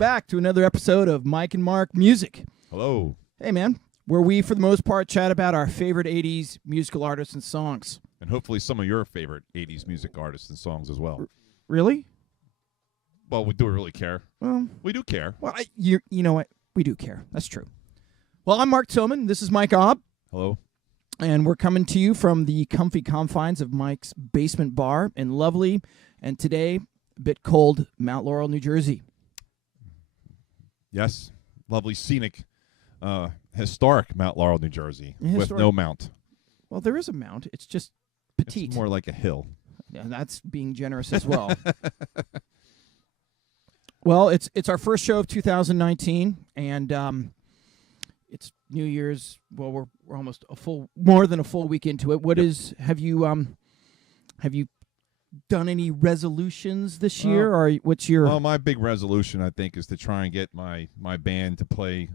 back to another episode of Mike and Mark Music. Hello. Hey, man, where we, for the most part, chat about our favorite 80s musical artists and songs. And hopefully some of your favorite 80s music artists and songs as well. Really? Well, we do really care. Well, we do care. Well, you know what? We do care. That's true. Well, I'm Mark Tillman. This is Mike Obb. Hello. And we're coming to you from the comfy confines of Mike's basement bar in lovely, and today, a bit cold, Mount Laurel, New Jersey. Yes. Lovely, scenic, historic Mount Laurel, New Jersey, with no mount. Well, there is a mount. It's just petite. It's more like a hill. Yeah, that's being generous as well. Well, it's our first show of 2019, and it's New Year's. Well, we're almost more than a full week into it. Have you done any resolutions this year, or what's your? Well, my big resolution, I think, is to try and get my band to play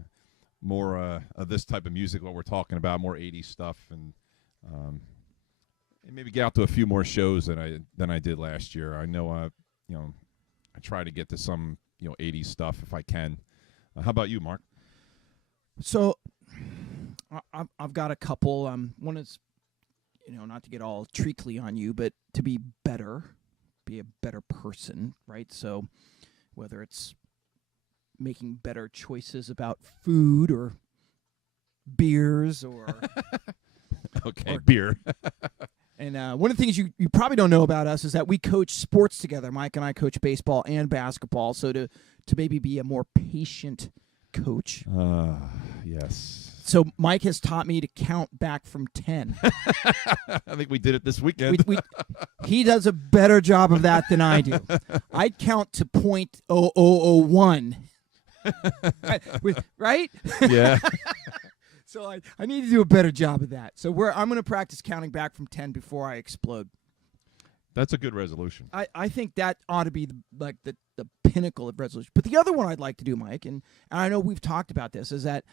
more of this type of music. What we're talking about, more 80s stuff, and maybe get out to a few more shows than I did last year. I know, I try to get to some 80s stuff if I can. How about you, Mark? So, I've got a couple. One is, not to get all treacly on you, but to be a better person, right? So, whether it's making better choices about food or beers or beer. And one of the things you probably don't know about us is that we coach sports together. Mike and I coach baseball and basketball, so to maybe be a more patient coach. Yes. So Mike has taught me to count back from 10. I think we did it this weekend. He does a better job of that than I do. I count to .0001. Right? Yeah. So I need to do a better job of that. So I'm going to practice counting back from 10 before I explode. That's a good resolution. I think that ought to be the pinnacle of resolution. But the other one I'd like to do, Mike, and I know we've talked about this, is that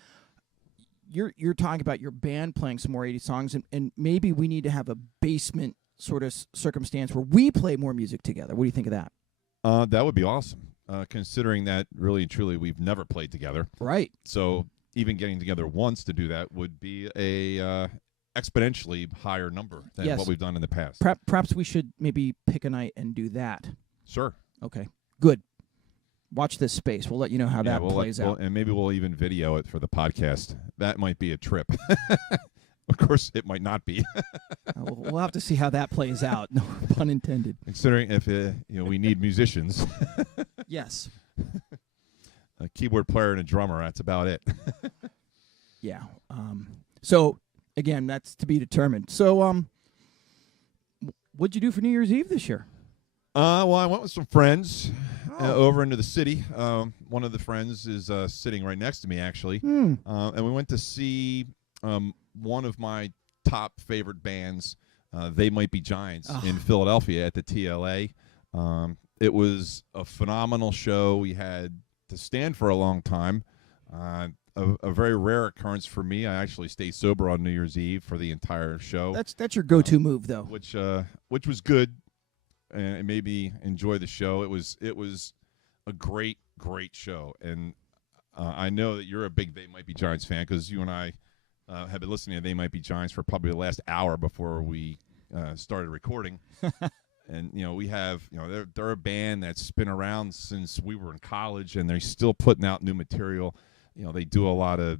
you're talking about your band playing some more 80 songs, and maybe we need to have a basement sort of circumstance where we play more music together. What do you think of that? That would be awesome, considering that really and truly we've never played together. Right. So even getting together once to do that would be a exponentially higher number than what we've done in the past. Perhaps we should maybe pick a night and do that. Sure. Okay. Good. Watch this space. We'll let you know how that plays out. And maybe we'll even video it for the podcast. That might be a trip. Of course, it might not be. We'll have to see how that plays out. No pun intended. Considering if we need musicians. Yes. A keyboard player and a drummer. That's about it. Yeah. So again, that's to be determined. So, what'd you do for New Year's Eve this year? Well, I went with some friends over into the city. One of the friends is sitting right next to me, actually. And we went to see one of my top favorite bands, They Might Be Giants, in Philadelphia at the TLA. It was a phenomenal show. We had to stand for a long time. A very rare occurrence for me. I actually stayed sober on New Year's Eve for the entire show. That's your go-to move, though. Which was good. And maybe enjoy the show. It was a great show, and I know that you're a big They Might Be Giants fan because you and I have been listening to They Might Be Giants for probably the last hour before we started recording. And we have they're a band that's been around since we were in college, and they're still putting out new material. They do a lot of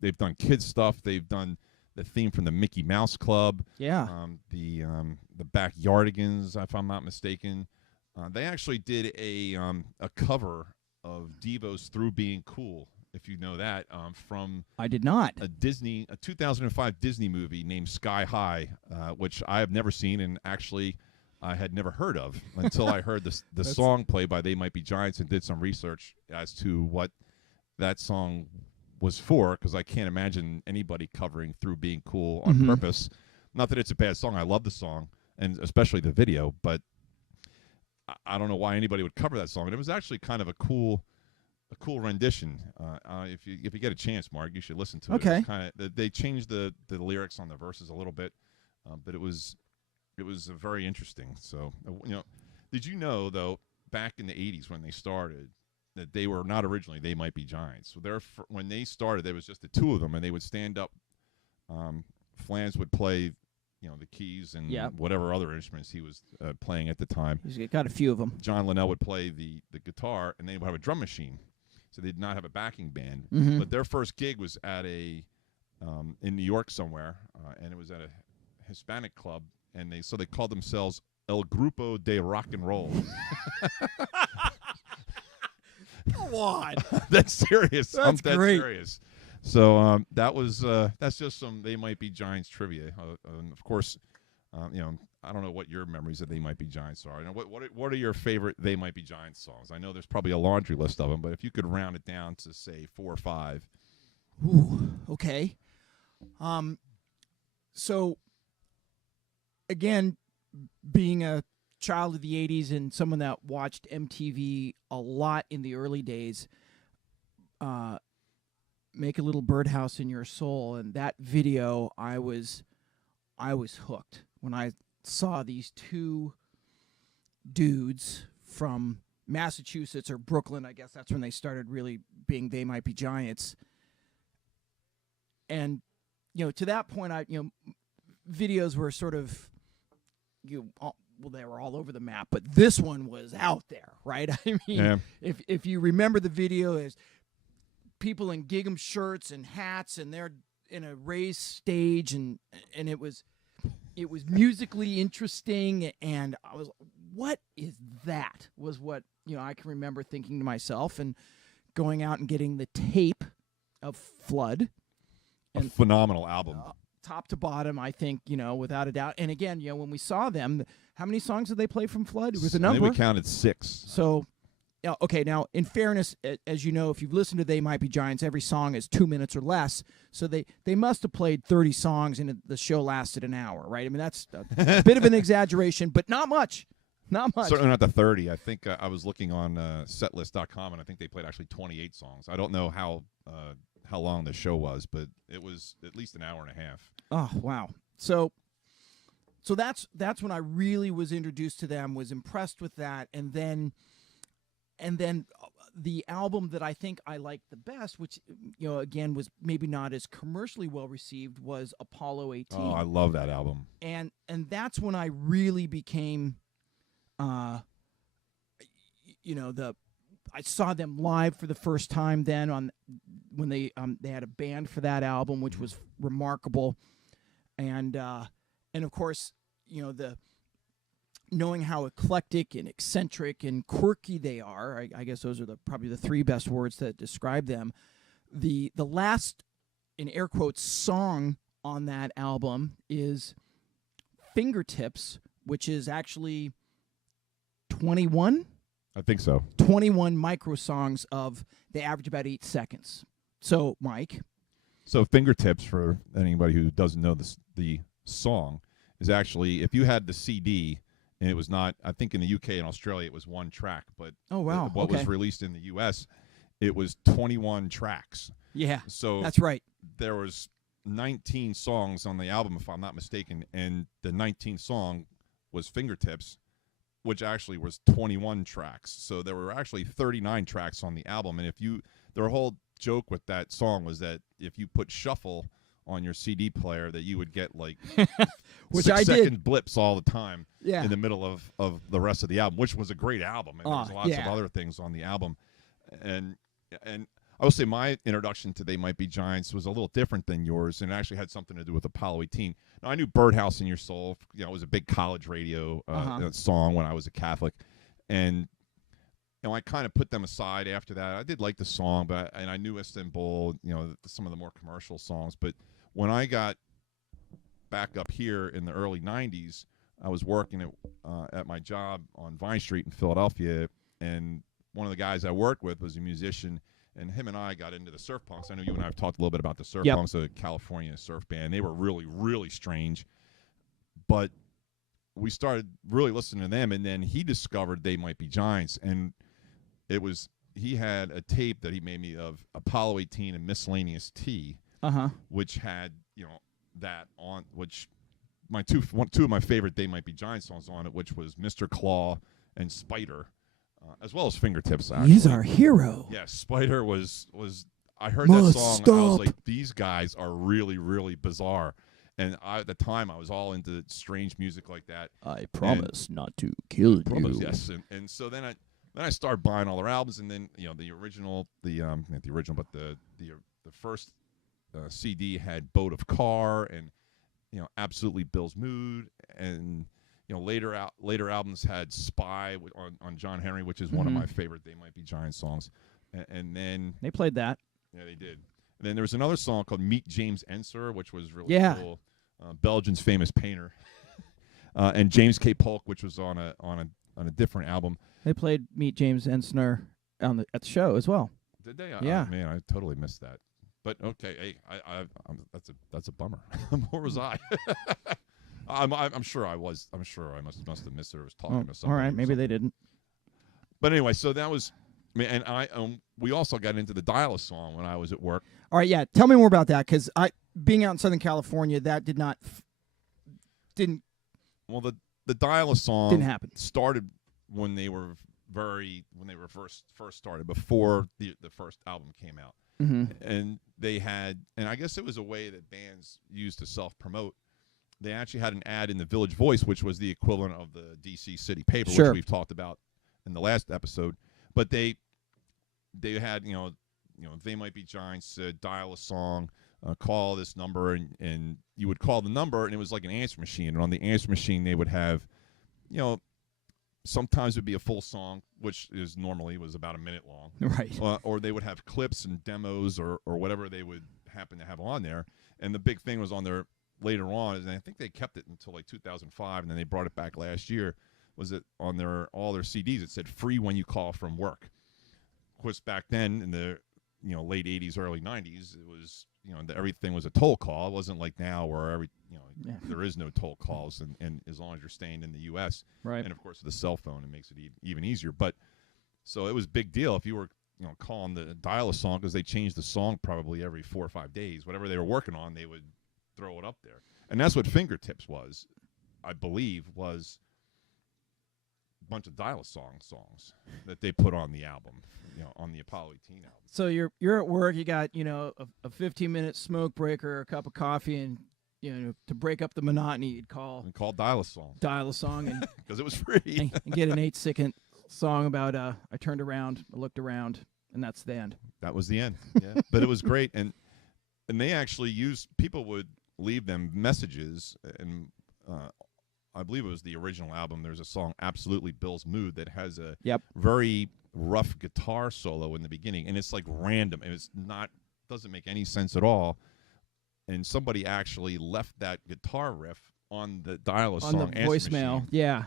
they've done kids stuff. They've done the theme from the Mickey Mouse Club. Yeah. The Backyardigans, if I'm not mistaken. They actually did a cover of Devo's "Through Being Cool," if you know that, from I did not. a 2005 Disney movie named Sky High, which I have never seen, and actually I had never heard of until I heard the song played by They Might Be Giants and did some research as to what that song was for, because I can't imagine anybody covering Through Being Cool on purpose. Not that it's a bad song. I love the song, and especially the video, but I don't know why anybody would cover that song. And it was actually kind of a cool rendition. If you get a chance, Mark, you should listen to it. Okay. They changed the lyrics on the verses a little bit, but it was very interesting. So did you know, though, back in the 80s when they started, that they were not originally They Might Be Giants. So when they started, there was just the two of them, and they would stand up. Flans would play, the keys and whatever other instruments he was playing at the time. He's got a few of them. John Linnell would play the guitar, and they would have a drum machine. So they did not have a backing band. Mm-hmm. But their first gig was at in New York somewhere, and it was at a Hispanic club, and they called themselves El Grupo de Rock and Roll. Come on. That's serious. That's great. Serious. So that's just some They Might Be Giants trivia. And of course, I don't know what your memories of They Might Be Giants are. What are your favorite They Might Be Giants songs? I know there's probably a laundry list of them, but if you could round it down to say 4 or 5. Ooh, okay. So again, being a child of the 80s and someone that watched MTV a lot in the early days, Make a Little Birdhouse in Your Soul, and that video, I was hooked when I saw these two dudes from Massachusetts or Brooklyn. I guess that's when they started really being They Might Be Giants. And to that point, videos were sort of they were all over the map, but this one was out there, right? I mean, if you remember the video, is people in gingham shirts and hats, and they're in a raised stage, and it was musically interesting, and I was, what is that? Was what I can remember thinking to myself, and going out and getting the tape of Flood. A phenomenal album. Top to bottom, I think, without a doubt. And again, when we saw them, how many songs did they play from Flood? It was a number. I think we counted 6. So, okay, now, in fairness, as you know, if you've listened to They Might Be Giants, every song is 2 minutes or less. So they must have played 30 songs, and the show lasted an hour, right? I mean, that's a bit of an exaggeration, but not much. Not much. Certainly not the 30. I think I was looking on setlist.com, and I think they played actually 28 songs. I don't know how long the show was, but it was at least an hour and a half. Oh, wow. So that's when I really was introduced to them, was impressed with that, and then the album that I think I liked the best, which again was maybe not as commercially well received, was Apollo 18. Oh, I love that album. And that's when I really became I saw them live for the first time then when they had a band for that album, which was remarkable. And of course, the knowing how eclectic and eccentric and quirky they are, I guess those are probably the 3 best words that describe them. The last, in air quotes, song on that album is Fingertips, which is actually 21. I think so. 21 micro songs they average about 8 seconds. So, Mike. So Fingertips, for anybody who doesn't know the song, is actually, if you had the CD, and it was not, I think in the UK and Australia it was 1 track, but oh wow, what was released in the US, it was 21 tracks. Yeah, so that's right. There was 19 songs on the album, if I'm not mistaken, and the 19th song was Fingertips, which actually was 21 tracks. So there were actually 39 tracks on the album, and their whole joke with that song was that if you put shuffle on your CD player, that you would get like which 6-second blips all the time in the middle of the rest of the album, which was a great album. And there's lots of other things on the album. And I will say my introduction to They Might Be Giants was a little different than yours, and it actually had something to do with Apollo 18. Now, I knew Birdhouse in Your Soul. It was a big college radio song when I was a Catholic. And I kind of put them aside after that. I did like the song, and I knew Istanbul, some of the more commercial songs. But when I got back up here in the early 90s, I was working at my job on Vine Street in Philadelphia, and one of the guys I worked with was a musician, and him and I got into the surf punks. I know you and I have talked a little bit about the surf punks, a California surf band. They were really, really strange. But we started really listening to them, and then he discovered They Might Be Giants, and he had a tape that he made me of Apollo 18 and Miscellaneous Tea, which had that on, which two of my favorite They Might Be Giants songs on it, which was Mr. Claw and Spider. as well as Fingertips. Actually, He's our hero. Yeah, Spider was. I heard that song. Stop. And I was like, these guys are really, really bizarre. And at the time, I was all into strange music like that. I promise not to kill you. Yes, and so then I started buying all their albums, and then the original, not the original, but the first CD had Boat of Car, and Absolutely Bill's Mood, and later albums had Spy on John Henry, which is one of my favorite They Might Be Giants songs, and then they played that. Yeah, they did. And then there was another song called Meet James Ensor, which was really cool. Belgian's famous painter, and James K. Polk, which was on a different album. They played Meet James Ensor at the show as well. Did they? Yeah. Man, I totally missed that. But okay, hey, that's a bummer. Where was I? I'm sure I was. I'm sure I must have missed it or was talking to somebody. All right, maybe they didn't. But anyway, so that was. And we also got into the Dial-A song when I was at work. All right, yeah. Tell me more about that, because being out in Southern California, that didn't. Well, the Dial-A song didn't happen. Started when they were first started, before the first album came out, and they had, and I guess it was a way that bands used to self-promote. They actually had an ad in the Village Voice, which was the equivalent of the DC City Paper, which we've talked about in the last episode. But they had, They Might Be Giants, dial a song, call this number, and you would call the number, and it was like an answer machine. And on the answer machine, they would have, sometimes it would be a full song, which was about a minute long. Right. Or they would have clips and demos or whatever they would happen to have on there. And the big thing was on there later on, and I think they kept it until like 2005, and then they brought it back last year, was that on all their CDs it said free when you call from work. Of course, back then in the late 80s, early 90s, it was everything was a toll call. It wasn't like now where there is no toll calls, and as long as you're staying in the U.S. Right. And of course, the cell phone, it makes it even easier. But so it was a big deal if you were calling the Dial-A song, because they changed the song probably every 4 or 5 days. Whatever they were working on, they would throw it up there, and that's what Fingertips was, I believe, was bunch of Dial-A songs that they put on the album, on the Apollo 18 album. So you're at work, you got a 15-minute smoke break or a cup of coffee, and to break up the monotony, you'd call Dial-A song, and because it was free, and get an 8-second song about I turned around, I looked around, and that's the end. That was the end. Yeah, but it was great, and they actually people would leave them messages, and I believe it was the original album. There's a song, Absolutely Bill's Mood, that has a very rough guitar solo in the beginning, and it's like random, and doesn't make any sense at all. And somebody actually left that guitar riff on the Dial-A song, on the voicemail, yeah.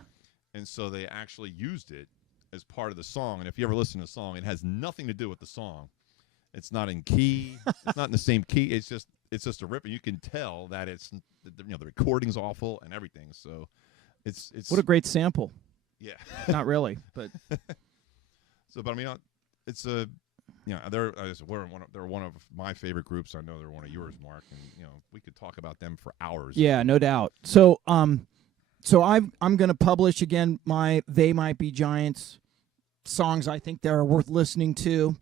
And so they actually used it as part of the song. And if you ever listen to the song, it has nothing to do with the song. It's not in key. It's not in the same key. It's just a rip, and you can tell that the recording's awful and everything. So it's what a great sample. Yeah. Not really, but so, but I mean, it's a they're one of my favorite groups. I know they're one of yours, Mark, and we could talk about them for hours. Yeah, no doubt. So I'm going to publish again my They Might Be Giants songs I think that are worth listening to.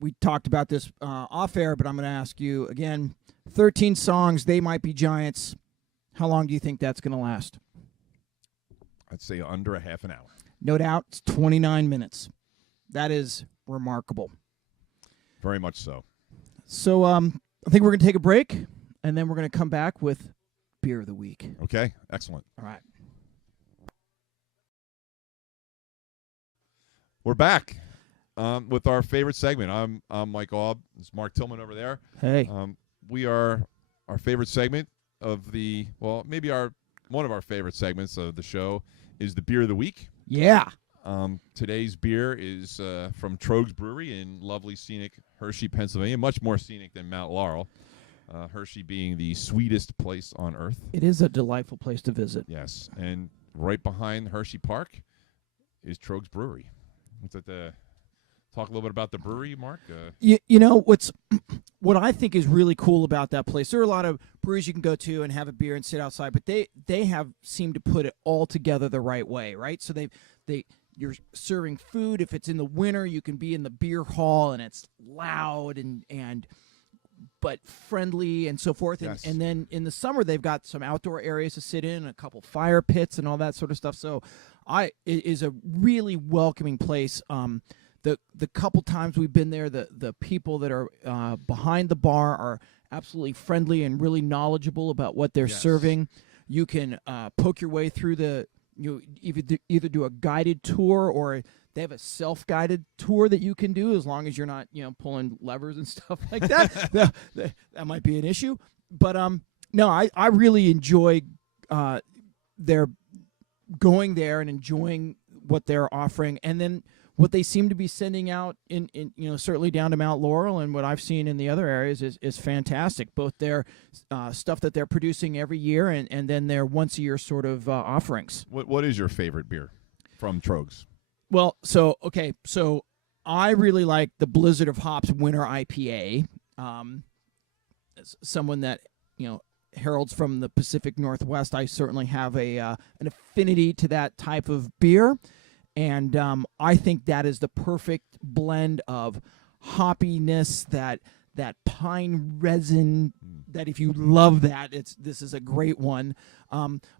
We talked about this off air, but I'm going to ask you again. 13 songs, They Might Be Giants. How long do you think that's going to last? I'd say under a half an hour. No doubt, it's 29 minutes. That is remarkable. Very much so. So I think we're going to take a break, and then we're going to come back with Beer of the Week. Okay, excellent. All right. We're back with our favorite segment. I'm Mike Aub. It's Mark Tillman over there. Hey. We are our favorite segment of maybe one of our favorite segments of the show is the Beer of the Week. Yeah. Today's beer is from Trogs Brewery in lovely, scenic Hershey, Pennsylvania. Much more scenic than Mount Laurel. Hershey being the sweetest place on earth. It is a delightful place to visit. Yes, and right behind Hershey Park is Trogs Brewery. It's at the talk a little bit about the brewery, Mark? You know what I think is really cool about that place. There are a lot of breweries you can go to and have a beer and sit outside, but they have seemed to put it all together the right way, right? So you're serving food. If it's in the winter, you can be in the beer hall and it's loud and but friendly and so forth. Yes. And then in the summer, they've got some outdoor areas to sit in, a couple fire pits and all that sort of stuff. So it is a really welcoming place. The couple times we've been there, the people that are behind the bar are absolutely friendly and really knowledgeable about what they're serving. You can poke your way through you either do a guided tour or they have a self-guided tour that you can do as long as you're not pulling levers and stuff like that. that might be an issue, but no, I really enjoy their going there and enjoying what they're offering, and then what they seem to be sending out in certainly down to Mount Laurel, and what I've seen in the other areas is fantastic. Both their stuff that they're producing every year and then their once a year sort of offerings. What is your favorite beer from Trogs? Well, so I really like the Blizzard of Hops Winter IPA. As someone that heralds from the Pacific Northwest, I certainly have an affinity to that type of beer. And I think that is the perfect blend of hoppiness, that pine resin. That if you love that, this is a great one.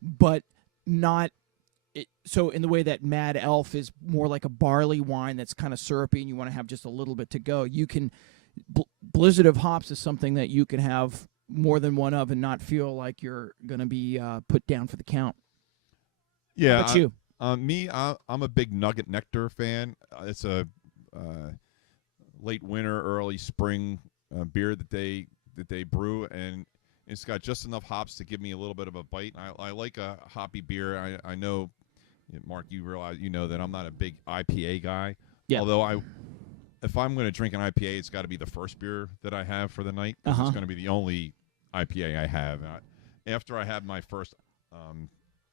But not so in the way that Mad Elf is more like a barley wine that's kind of syrupy, and you want to have just a little bit to go. You can Blizzard of Hops is something that you can have more than one of and not feel like you're going to be put down for the count. Yeah. How about you? I'm a big Nugget Nectar fan. It's a late winter, early spring beer that they brew, and it's got just enough hops to give me a little bit of a bite. I like a hoppy beer. I know, Mark, you know that I'm not a big IPA guy. Yeah. Although if I'm going to drink an IPA, it's got to be the first beer that I have for the night. It's going to be the only IPA I have. After I have my first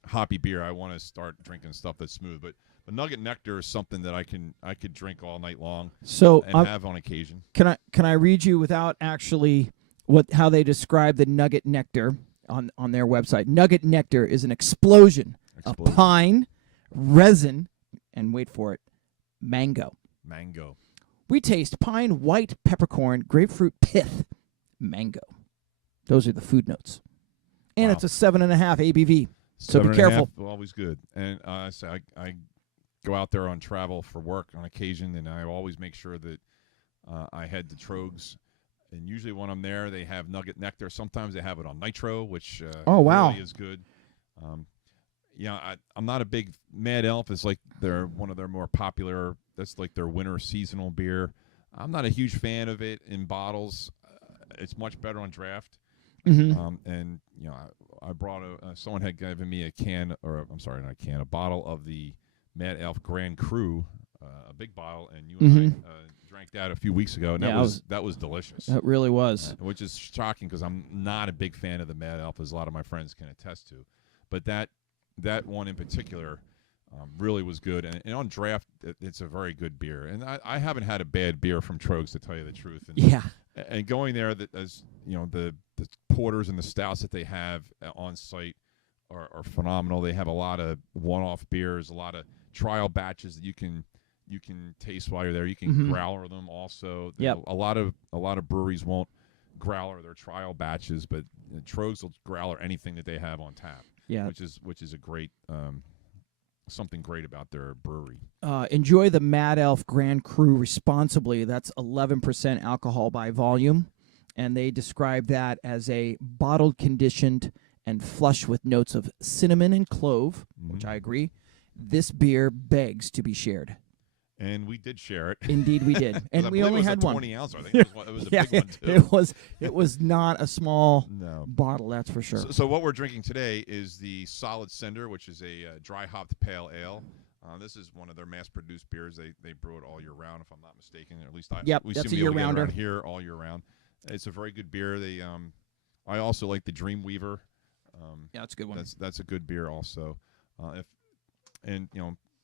hoppy beer, I want to start drinking stuff that's smooth. But Nugget Nectar is something that I could drink all night long. And have on occasion. Can I read you without actually how they describe the Nugget Nectar on their website? Nugget Nectar is an explosion of pine, resin, and wait for it, mango. We taste pine, white peppercorn, grapefruit pith, mango. Those are the food notes. And it's a 7.5 ABV. So be careful. Always good. And I go out there on travel for work on occasion, and I always make sure that I head to Trogs. And usually when I'm there, they have Nugget Nectar. Sometimes they have it on Nitro, which really is good. I'm not a big Mad Elf. Is like one of their more popular. That's like their winter seasonal beer. I'm not a huge fan of it in bottles. It's much better on draft. Mm-hmm. And I brought someone had given me a bottle of the Mad Elf Grand Cru, a big bottle, and you and I drank that a few weeks ago, and that was delicious. That really was. Which is shocking because I'm not a big fan of the Mad Elf, as a lot of my friends can attest to. But that one in particular really was good, and on draft, it's a very good beer. And I haven't had a bad beer from Trogs, to tell you the truth. And going there, as the porters and the stouts that they have on site are phenomenal. They have a lot of one-off beers, a lot of trial batches that you can taste while you're there. You can growler them also. A lot of breweries won't growler their trial batches, but Trogs will growler anything that they have on tap. Yeah, which is a great something great about their brewery. Enjoy the Mad Elf Grand Cru responsibly. That's 11% alcohol by volume, and they describe that as a bottled, conditioned, and flush with notes of cinnamon and clove, which I agree. This beer begs to be shared. And we did share it. Indeed, we did, and we only had one. 20 ounce. I think it was a big one too. It was not a small bottle, that's for sure. So what we're drinking today is the Solid Cinder, which is a dry hopped pale ale. This is one of their mass-produced beers. They brew it all year round, if I'm not mistaken. Or at least we seem to be able to get it around here all year round. It's a very good beer. I also like the Dreamweaver. That's a good one. That's a good beer also.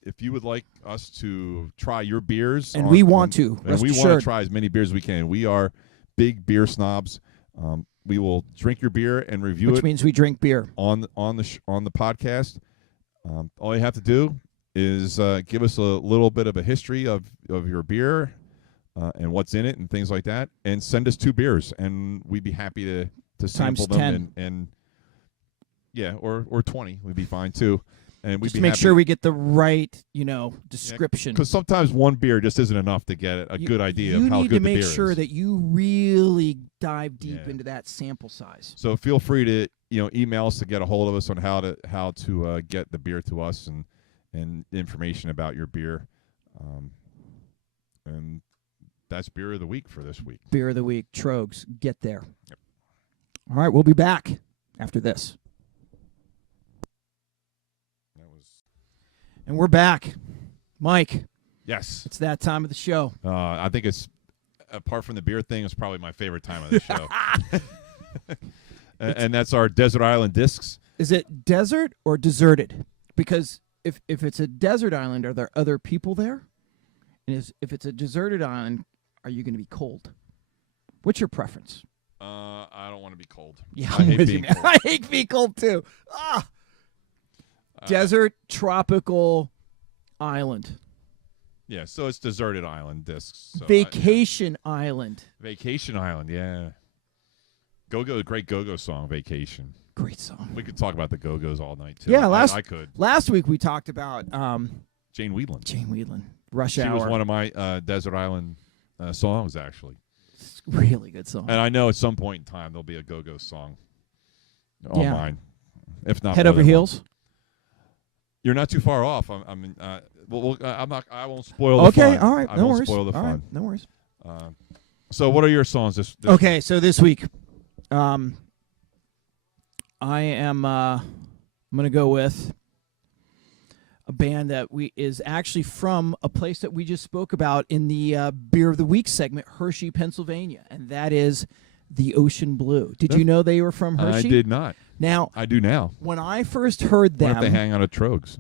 if you would like us to try your beers, And we want to, and rest we want assured. to try as many beers as we can. We are big beer snobs. We will drink your beer and review Which it means we drink beer. on the podcast. All you have to do is give us a little bit of a history of your beer and what's in it and things like that, and send us 2 beers, and we'd be happy to sample Times them 10. and yeah, or 20 would be fine too. And we'd Just be to make happy, sure we get the right, description. because sometimes one beer just isn't enough to get a good idea of how good the beer is. You need to make sure that you really dive deep Yeah. into that sample size. So feel free to email us to get a hold of us on how to get the beer to us and information about your beer, and that's beer of the week for this week. Beer of the week, Trogs, get there. Yep. All right, we'll be back after this. And we're back. Mike, Yes. it's that time of the show. I think it's, apart from the beer thing, it's probably my favorite time of the show. and that's our Desert Island Discs. Is it desert or deserted? Because if it's a desert island, are there other people there? And if it's a deserted island, are you going to be cold? What's your preference? I don't want to be cold. Yeah, I hate with being you, man. cold. I hate being cold too. Desert, tropical island. Yeah, so it's Deserted Island Discs. So Vacation island. Vacation Island, yeah. Go-Go, great Go-Go song, Vacation. Great song. We could talk about the Go-Go's all night, too. Yeah, I could. Last week we talked about Jane Whelan. Jane Whelan, Rush She Hour. was one of my Desert Island songs, actually. It's a really good song. And I know at some point in time there'll be a Go-Go song. All Yeah. mine. If not Head more over than heels. one. You're not too far off. I'm not. I won't spoil the fun. Okay, all right. I No won't worries. spoil the All fun. right, no worries. So what are your songs this Okay, so this week, I am I'm gonna go with a band that is actually from a place that we just spoke about in the Beer of the Week segment, Hershey, Pennsylvania, and that is the Ocean Blue. Did you know they were from Hershey? I did not. Now, I do now. when I first heard them, What if they hang out at Trogs?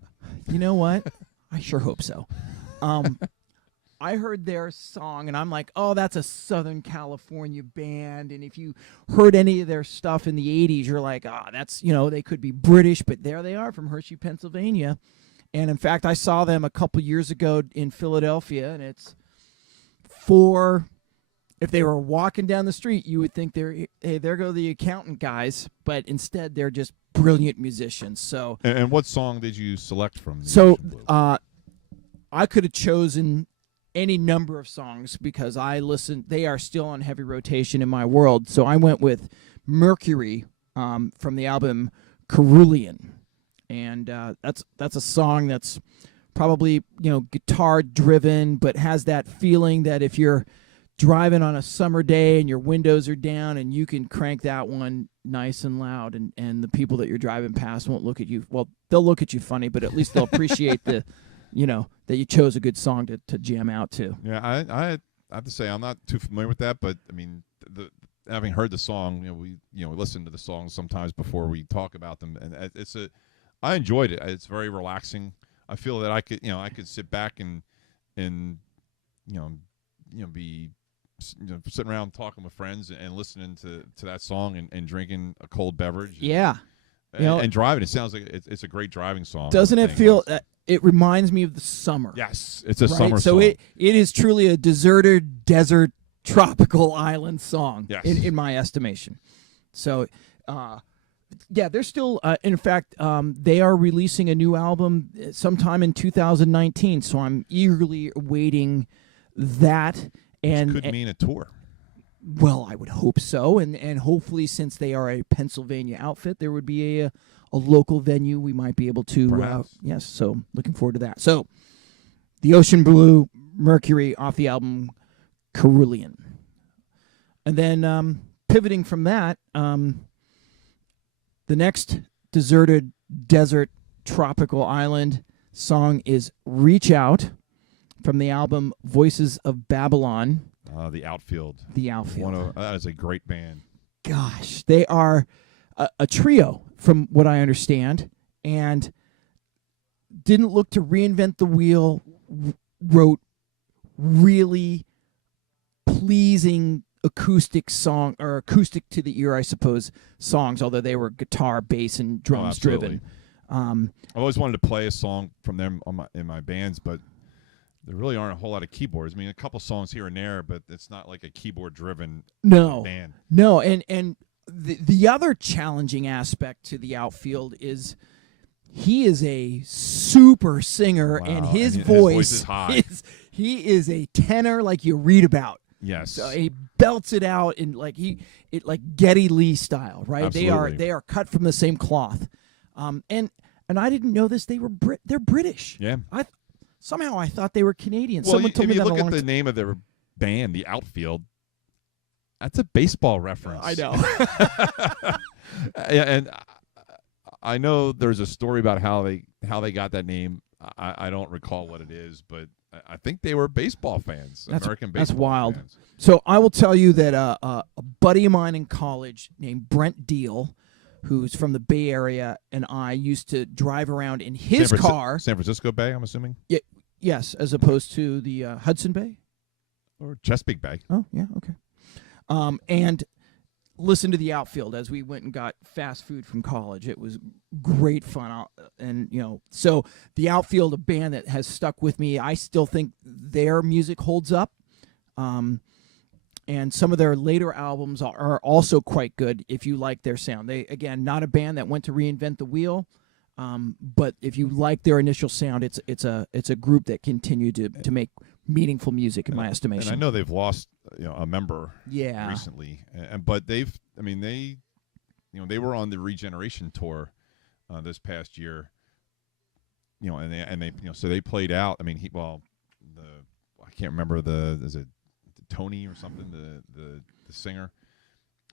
you know what? I sure hope so. I heard their song, and I'm like, oh, that's a Southern California band. And if you heard any of their stuff in the 80s, you're like, that's, they could be British, but there they are from Hershey, Pennsylvania. And, in fact, I saw them a couple years ago in Philadelphia, and it's if they were walking down the street, you would think hey, there go the accountant guys, but instead they're just brilliant musicians. So, And what song did you select from? the So, Ocean Blue? I could have chosen any number of songs because they are still on heavy rotation in my world. So I went with Mercury from the album Cerulean. And that's a song that's probably, guitar driven, but has that feeling that if you're driving on a summer day and your windows are down and you can crank that one nice and loud, and the people that you're driving past won't look at you. Well, they'll look at you funny, but at least they'll appreciate that you chose a good song to jam out to. Yeah, I have to say I'm not too familiar with that, but I mean, having heard the song, we listen to the songs sometimes before we talk about them, and I enjoyed it. It's very relaxing. I feel that I could sit back and be sitting around talking with friends and listening to that song and drinking a cold beverage. Yeah. And driving. It sounds like it's a great driving song. Doesn't it feel? It reminds me of the summer. Yes, it's a summer so song. it is truly a deserted desert tropical island song. Yes. in my estimation. So, they're still. In fact, they are releasing a new album sometime in 2019. So I'm eagerly awaiting that. Which could mean a tour. Well, I would hope so, and hopefully, since they are a Pennsylvania outfit, there would be a local venue we might be able to. Yes, so looking forward to that. So, the Ocean Blue, Mercury off the album Cerulean, and then pivoting from that, the next deserted desert tropical island song is "Reach Out" from the album Voices of Babylon. The Outfield. The Outfield. That is a great band. Gosh, they are a trio, from what I understand, and didn't look to reinvent the wheel, wrote really pleasing acoustic to the ear, I suppose, songs, although they were guitar, bass, and drums driven. I've always wanted to play a song from them in my bands, but there really aren't a whole lot of keyboards. I mean, a couple songs here and there, but it's not like a keyboard-driven band. No, and the other challenging aspect to the outfield is he is a super singer, and his voice is high. He is a tenor like you read about. Yes. So he belts it out in like Geddy Lee style, right? Absolutely. They are cut from the same cloth. And I didn't know this. They're British. Yeah. Somehow I thought they were Canadian. Well, Someone told me if you that look at the name of their band, the Outfield, that's a baseball reference. I know. And I know there's a story about how they got that name. I don't recall what it is, but I think they were baseball fans. American baseball. That's wild. Fans. So I will tell you that a buddy of mine in college named Brent Deal, who's from the Bay Area, and I used to drive around in his car. San Francisco Bay, I'm assuming? Yeah, yes, as opposed to the Hudson Bay? Or Chesapeake Bay. Oh, yeah, okay. And listen to the Outfield as we went and got fast food from college. It was great fun. And, so the Outfield, a band that has stuck with me. I still think their music holds up. And some of their later albums are also quite good if you like their sound. They, again, not a band that went to reinvent the wheel, but if you like their initial sound, it's a group that continued to make meaningful music in my estimation. And I know they've lost a member recently, but they were on the Regeneration tour this past year. So they played out. I mean, I can't remember is it Tony or something, the singer.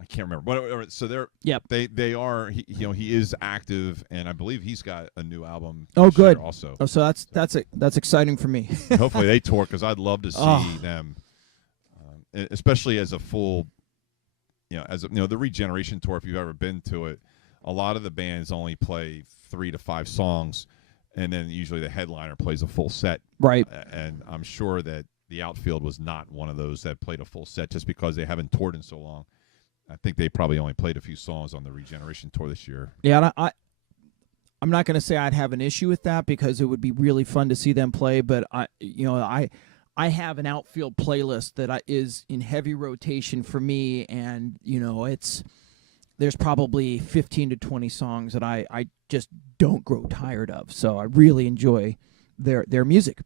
I can't remember. But so they are. He is active, and I believe he's got a new album. Oh, good. Also, so that's exciting for me. Hopefully they tour, because I'd love to see them, especially as a full. The Regeneration tour. If you've ever been to it, a lot of the bands only play 3 to 5 songs, and then usually the headliner plays a full set. Right. And I'm sure that the Outfield was not one of those that played a full set just because they haven't toured in so long. I think they probably only played a few songs on the Regeneration tour this year. Yeah, I'm not going to say I'd have an issue with that, because it would be really fun to see them play. But I have an Outfield playlist that is in heavy rotation for me, and there's probably 15 to 20 songs that I just don't grow tired of. So I really enjoy their music.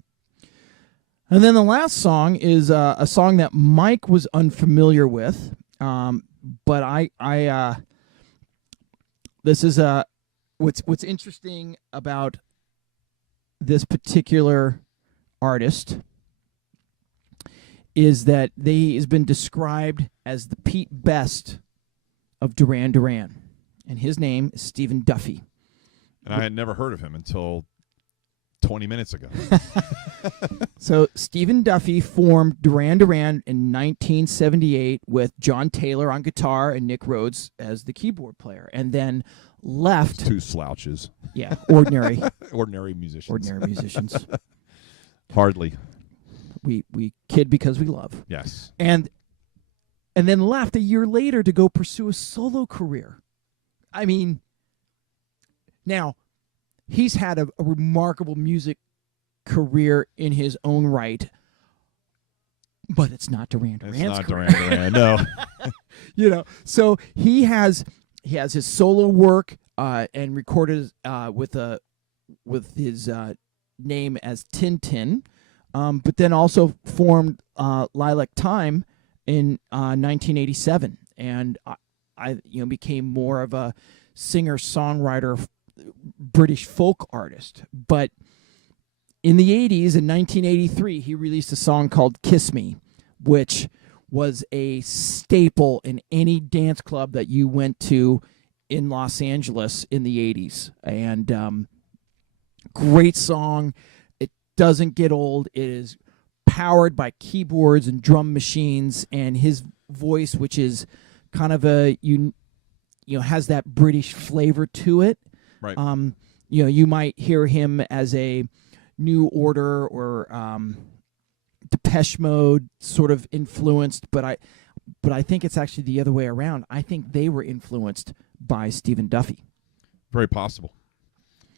And then the last song is a song that Mike was unfamiliar with. But this is what's interesting about this particular artist is that he has been described as the Pete Best of Duran Duran, and his name is Stephen Duffy. And I had never heard of him until 20 minutes ago. So Stephen Duffy formed Duran Duran in 1978 with John Taylor on guitar and Nick Rhodes as the keyboard player, and then left. 2 slouches. Yeah, ordinary musicians. Ordinary musicians. Hardly. We kid because we love. Yes. And then left a year later to go pursue a solo career. I mean, now he's had a remarkable music career in his own right, but it's not Duran Duran's It's not career. Duran Duran, no. So he has his solo work and recorded with his name as Tintin, but then also formed Lilac Time in 1987, and I became more of a singer-songwriter, British folk artist. But in the 80s, in 1983, he released a song called Kiss Me, which was a staple in any dance club that you went to in Los Angeles in the 80s. And great song. It doesn't get old. It is powered by keyboards and drum machines, and his voice, which is kind of has that British flavor to it. Right. you might hear him as a New Order or Depeche Mode sort of influenced, but I think it's actually the other way around. I think they were influenced by Stephen Duffy. Very possible.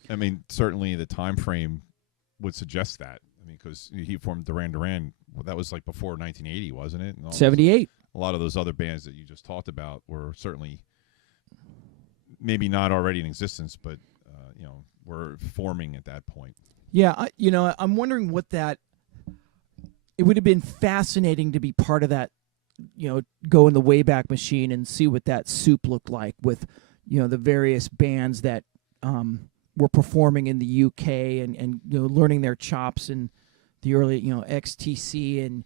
I mean, certainly the time frame would suggest that. I mean, because he formed Duran Duran. Well, that was like before 1980, wasn't it? 78. A lot of those other bands that you just talked about were certainly maybe not already in existence, but were forming at that point. Yeah, I'm wondering what that. It would have been fascinating to be part of that. Go in the Wayback Machine and see what that soup looked like with, the various bands that were performing in the UK and learning their chops in the early XTC and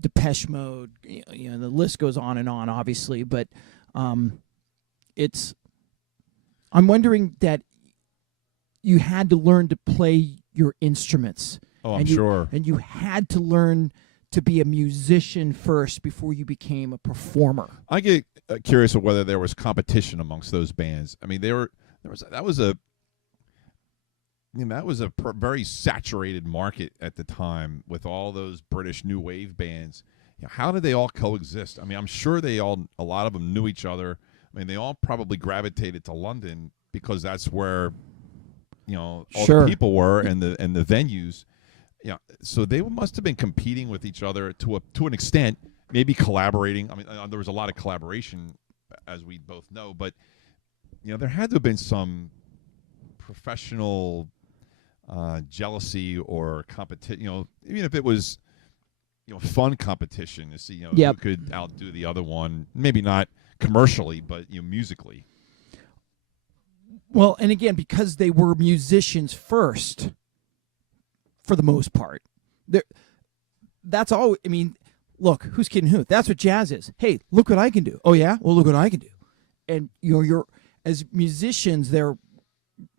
Depeche Mode. The list goes on and on, obviously, but I'm wondering that you had to learn to play your instruments. Oh, I'm sure. And you had to learn to be a musician first before you became a performer. I get curious of whether there was competition amongst those bands. I mean, that was a very saturated market at the time with all those British new wave bands. How did they all coexist? I mean, I'm sure a lot of them knew each other. I mean, they all probably gravitated to London because that's where all the people were and the venues. So they must have been competing with each other to an extent, maybe collaborating. I mean, there was a lot of collaboration, as we both know, but there had to have been some professional jealousy or competition. Even if it was fun competition to see who could outdo the other one. Maybe not commercially, but musically. Well, and again, because they were musicians first, for the most part, that's all. I mean, look, who's kidding who? That's what jazz is. Hey, look what I can do. Oh yeah, well look what I can do. And you're as musicians, they're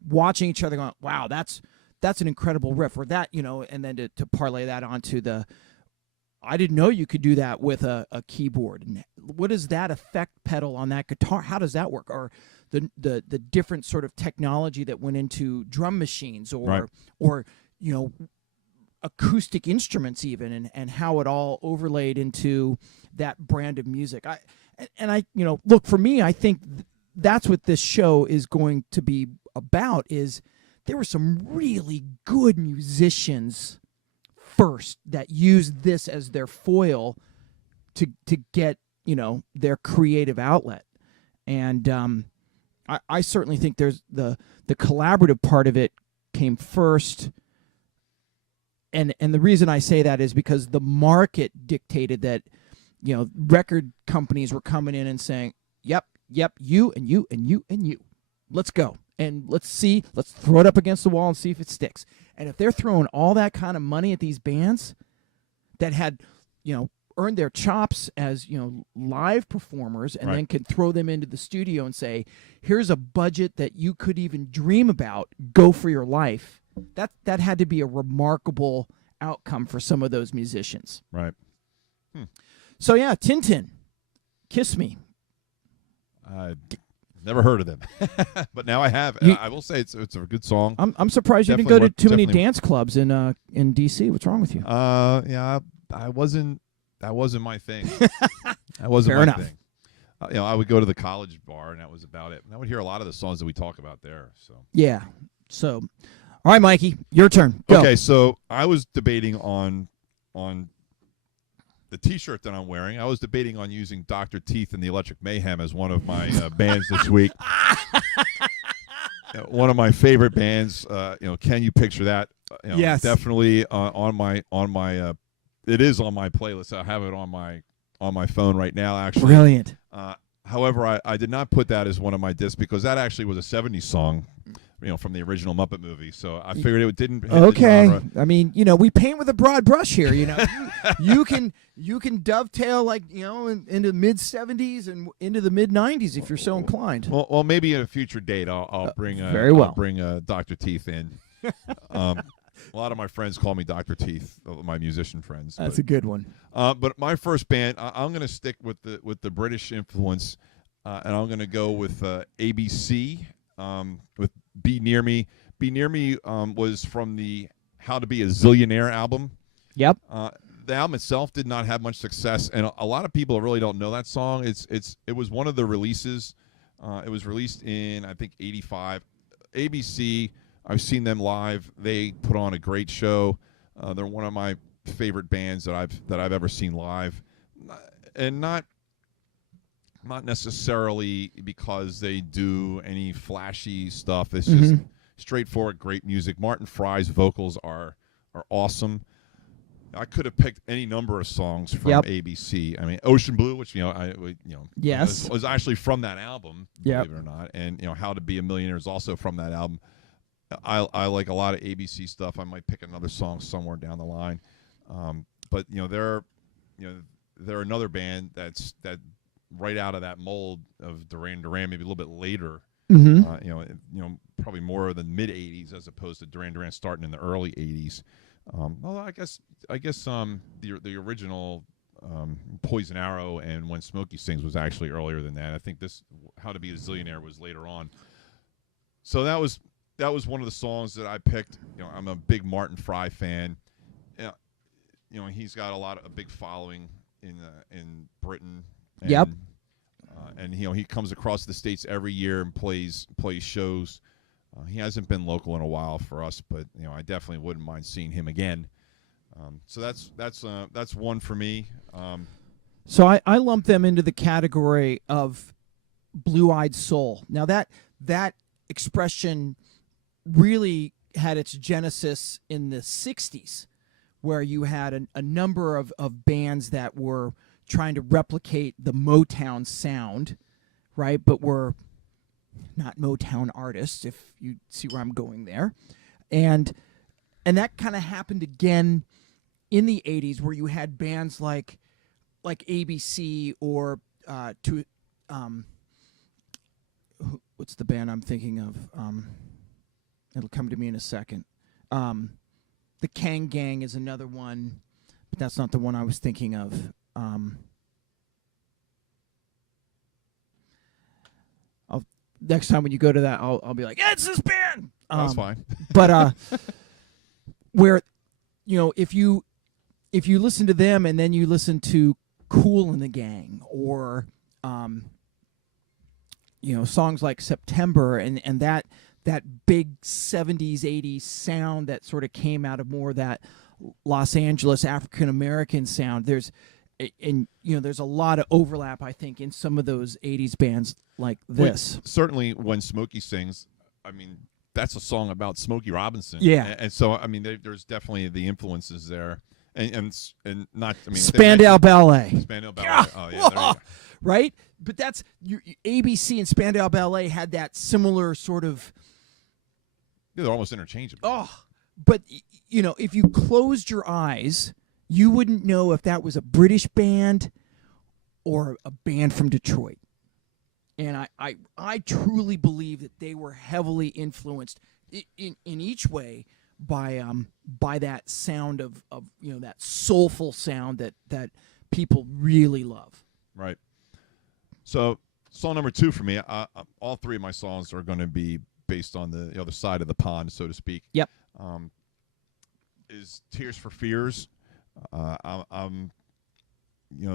watching each other, going, "Wow, that's an incredible riff," or that, and then to parlay that onto I didn't know you could do that with a keyboard. And what is that effect pedal on that guitar? How does that work? Or the different sort of technology that went into drum machines or acoustic instruments even, and how it all overlaid into that brand of music. I look, for me, I think that's what this show is going to be about. Is there were some really good musicians first that used this as their foil to get their creative outlet, and I certainly think there's the collaborative part of it came first, and the reason I say that is because the market dictated that record companies were coming in and saying, yep, you and you and you and you, let's go. And let's throw it up against the wall and see if it sticks. And if they're throwing all that kind of money at these bands that had, earned their chops as, live performers, and then can throw them into the studio and say, here's a budget that you could even dream about, go for your life. That had to be a remarkable outcome for some of those musicians. Right. So yeah, Tintin, Kiss Me. Never heard of them, but now I have. I will say it's a good song. I'm surprised you didn't go to too many dance clubs in DC. What's wrong with you? Yeah, that wasn't my thing. That wasn't Fair my enough. thing. I would go to the college bar, and that was about it. And I would hear a lot of the songs that we talk about there. So yeah. So, all right, Mikey, your turn. Go. Okay, so I was debating on the T-shirt that I'm wearing. I was debating on using Dr. Teeth and the Electric Mayhem as one of my bands this week. One of my favorite bands. Can you picture that? Yes, definitely on my. It is on my playlist. I have it on my phone right now. Actually, brilliant. However, I did not put that as one of my discs because that actually was a '70s song. From the original Muppet movie. So I figured it didn't hit the genre. I mean, we paint with a broad brush here. You can dovetail into mid '70s and into the mid '90s if you're so inclined. Well, maybe at a future date I'll bring I'll bring Dr. Teeth in. A lot of my friends call me Dr. Teeth, my musician friends. That's a good one. But my first band, I'm going to stick with the British influence, and I'm going to go with ABC with Be Near Me. Be Near Me was from the How to Be a Zillionaire album. Yep. The album itself did not have much success, and a lot of people really don't know that song. It was one of the releases. It was released in, I think, '85. ABC. I've seen them live. They put on a great show. They're one of my favorite bands that I've ever seen live, and not necessarily because they do any flashy stuff. It's just straightforward, great music. Martin Fry's vocals are awesome. I could have picked any number of songs from ABC. I mean, Ocean Blue, which yes, was actually from that album, yep. believe it or not, and How to Be a Millionaire is also from that album. I like a lot of ABC stuff. I might pick another song somewhere down the line, but they're another band that right out of that mold of Duran Duran, maybe a little bit later. Probably more of the mid '80s as opposed to Duran Duran starting in the early '80s. Although I guess the original Poison Arrow and When Smokey Sings was actually earlier than that. I think this How to Be a Zillionaire was later on. So that was one of the songs that I picked. I'm a big Martin Fry fan. He's got a big following in Britain. And, yep. And he comes across the States every year and plays shows. He hasn't been local in a while for us, but I definitely wouldn't mind seeing him again. So that's one for me. So I lump them into the category of blue-eyed soul. Now that expression really had its genesis in the '60s, where you had a number of bands that were trying to replicate the Motown sound, right? But were not Motown artists, if you see where I'm going there. And that kind of happened again in the '80s, where you had bands like ABC or what's the band I'm thinking of? It'll come to me in a second. The Kang Gang is another one, but that's not the one I was thinking of. Next time when you go to that, I'll be like, yeah, it's this band. That's fine. But where if you listen to them and then you listen to Kool and the Gang or songs like September and that big '70s '80s sound that sort of came out of more of that Los Angeles African American sound, there's a lot of overlap, I think, in some of those '80s bands like this. Well, certainly, When Smokey Sings, I mean, that's a song about Smokey Robinson. Yeah, and so I mean, there's definitely the influences there, and not. I mean, Spandau Ballet. Spandau Ballet. Yeah. Oh yeah, there you go. Right. But that's ABC and Spandau Ballet had that similar sort of. Yeah, they're almost interchangeable. Oh, but if you closed your eyes, you wouldn't know if that was a British band or a band from Detroit. And I truly believe that they were heavily influenced in each way by that sound of that soulful sound that people really love. Right. So song number 2 for me, all three of my songs are going to be based on the other side of the pond, so to speak. Yep. Is Tears for Fears. I'm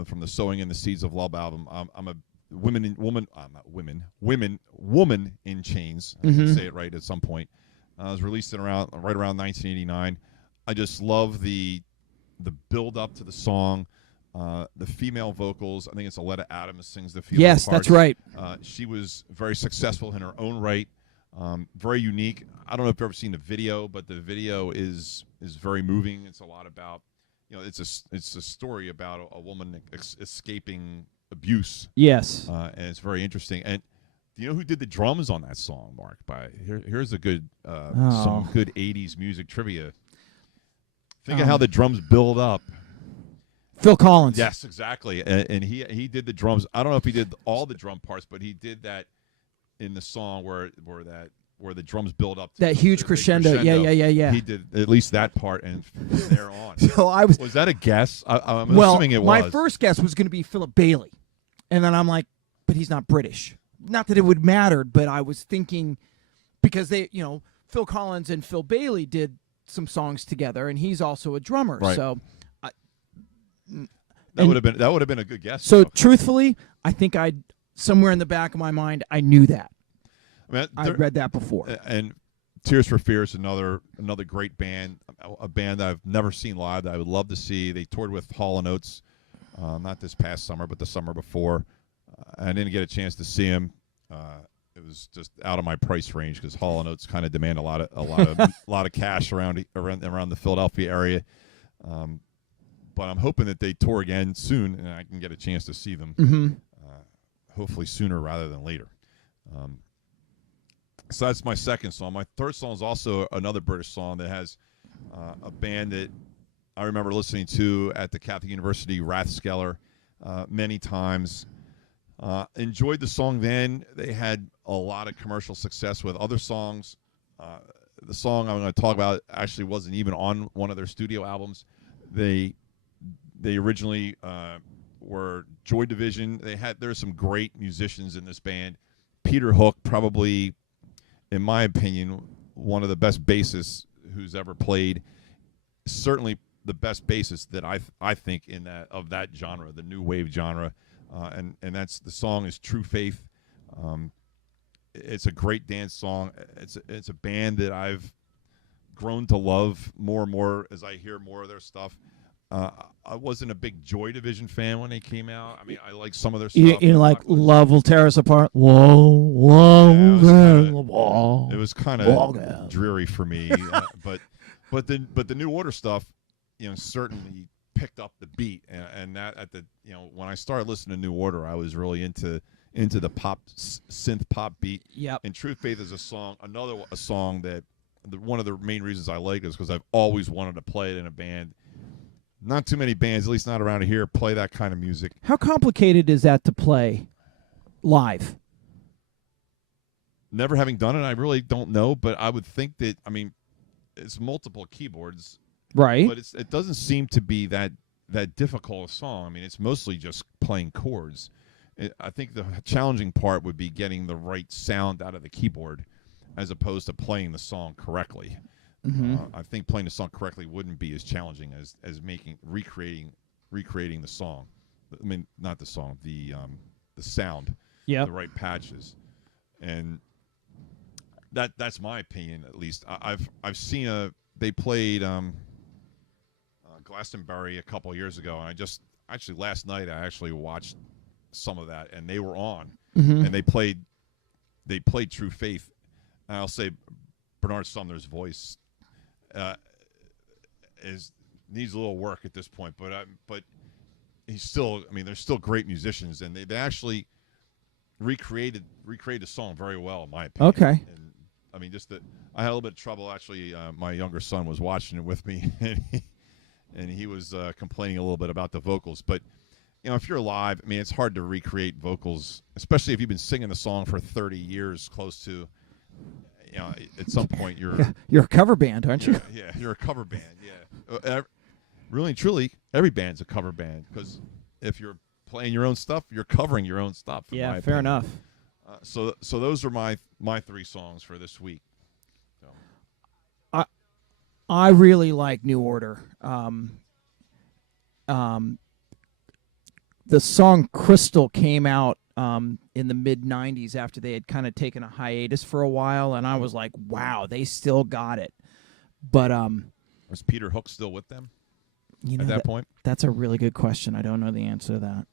from the Sowing in the Seeds of Love album. I'm a woman in chains. I can say it right at some point. It was released right around 1989. I just love the build up to the song. The female vocals. I think it's Aletta Adams sings the female Yes, parts. that's right. She was very successful in her own right. Very unique. I don't know if you've ever seen the video, but the video is very moving. It's a lot about, it's a story about a woman escaping abuse. Yes. And it's very interesting. And do you know who did the drums on that song, Mark? Here's a good some good '80s music trivia. Think of how the drums build up. Phil Collins. Yes, exactly. And he did the drums. I don't know if he did all the drum parts, but he did that in the song where the drums build up to that huge crescendo. Yeah. He did at least that part, and from there on. So was that a guess? I'm assuming it was. My first guess was going to be Philip Bailey, and then I'm like, but he's not British. Not that it would matter, but I was thinking because they, Phil Collins and Phil Bailey did some songs together, and he's also a drummer. Right. So that would have been a good guess. So though. truthfully, I think somewhere in the back of my mind, I knew that. I read that before. And Tears for Fears, another great band, a band that I've never seen live that I would love to see. They toured with Hall & Oates, not this past summer, but the summer before. I didn't get a chance to see him. It was just out of my price range because Hall & Oates kind of demand a lot of cash around the Philadelphia area. But I'm hoping that they tour again soon, and I can get a chance to see them. Mm-hmm. Hopefully sooner rather than later. So that's my second song. My third song is also another British song that has a band that I remember listening to at the Catholic University, Rathskeller, many times. Enjoyed the song then. They had a lot of commercial success with other songs. The song I'm going to talk about actually wasn't even on one of their studio albums. They originally were Joy Division. There's some great musicians in this band. Peter Hook, probably, in my opinion, one of the best bassists who's ever played. Certainly the best bassist that I think of that genre, the new wave genre. And that's the song is True Faith. It's a great dance song. It's a band that I've grown to love more and more as I hear more of their stuff. I wasn't a big Joy Division fan when they came out. I mean, I like some of their stuff. You like Love Will Tear Us Apart? Whoa, whoa, whoa. It was kind of dreary for me. But the New Order stuff, certainly picked up the beat, and that when I started listening to New Order, I was really into the pop synth pop beat. Yep. And True Faith is a song that one of the main reasons I like it is because I've always wanted to play it in a band. Not too many bands, at least not around here, play that kind of music. How complicated is that to play live? Never having done it, I really don't know, but I would think that, it's multiple keyboards. Right. But it doesn't seem to be that difficult a song. It's mostly just playing chords. I think the challenging part would be getting the right sound out of the keyboard as opposed to playing the song correctly. Mm-hmm. I think playing the song correctly wouldn't be as challenging as recreating the song. Not the song, the sound, the right patches, and that's my opinion at least. I've seen they played Glastonbury a couple of years ago, and last night I actually watched some of that, and they were on, and they played True Faith. And I'll say Bernard Sumner's voice needs a little work at this point, but he's still. They're still great musicians, and they actually recreated the song very well, in my opinion. Okay. And I had a little bit of trouble actually. My younger son was watching it with me, and he was complaining a little bit about the vocals. But if you're live, it's hard to recreate vocals, especially if you've been singing the song for 30 years, close to. At some point you're a cover band, aren't you? Yeah, you're a cover band. Yeah, really, truly, every band's a cover band because if you're playing your own stuff, you're covering your own stuff. Yeah, fair enough. So those are my three songs for this week. So. I really like New Order. The song Crystal came out in the mid-'90s after they had kind of taken a hiatus for a while, and I was like, wow, they still got it. But was Peter Hook still with them at that point? That's a really good question. I don't know the answer to that.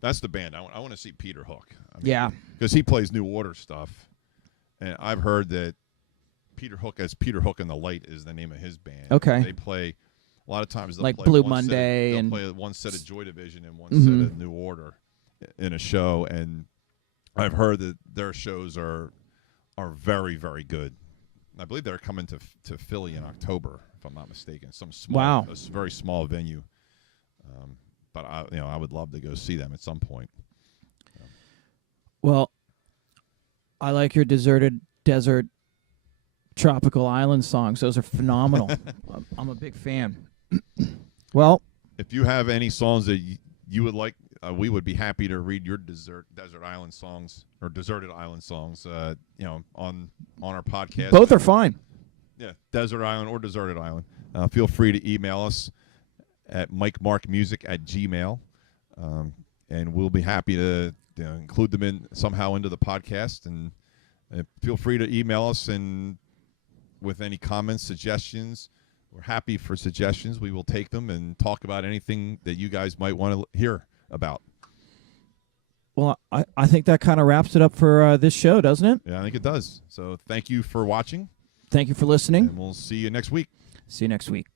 That's the band. I want to see Peter Hook. Yeah. Because he plays New Order stuff, and I've heard that Peter Hook and the Light is the name of his band. Okay. They play a lot of times. They'll like play Blue one Monday, they'll and play one set of Joy Division and one set of New Order in a show, and I've heard that their shows are very, very good. I believe they're coming to Philly in October, if I'm not mistaken. A very small venue. But I would love to go see them at some point. Well, I like your deserted desert tropical island songs. Those are phenomenal. I'm a big fan. Well, if you have any songs that you would like, we would be happy to read your deserted island songs or deserted island songs. On our podcast. Both are fine. Yeah, desert island or deserted island. Feel free to email us at mikemarkmusic@gmail, and we'll be happy to include them in somehow into the podcast. And feel free to email us and with any comments, suggestions. We're happy for suggestions. We will take them and talk about anything that you guys might want to hear about. Well, I think that kind of wraps it up for this show, doesn't it? Yeah, I think it does. So thank you for watching. Thank you for listening. And we'll see you next week. See you next week.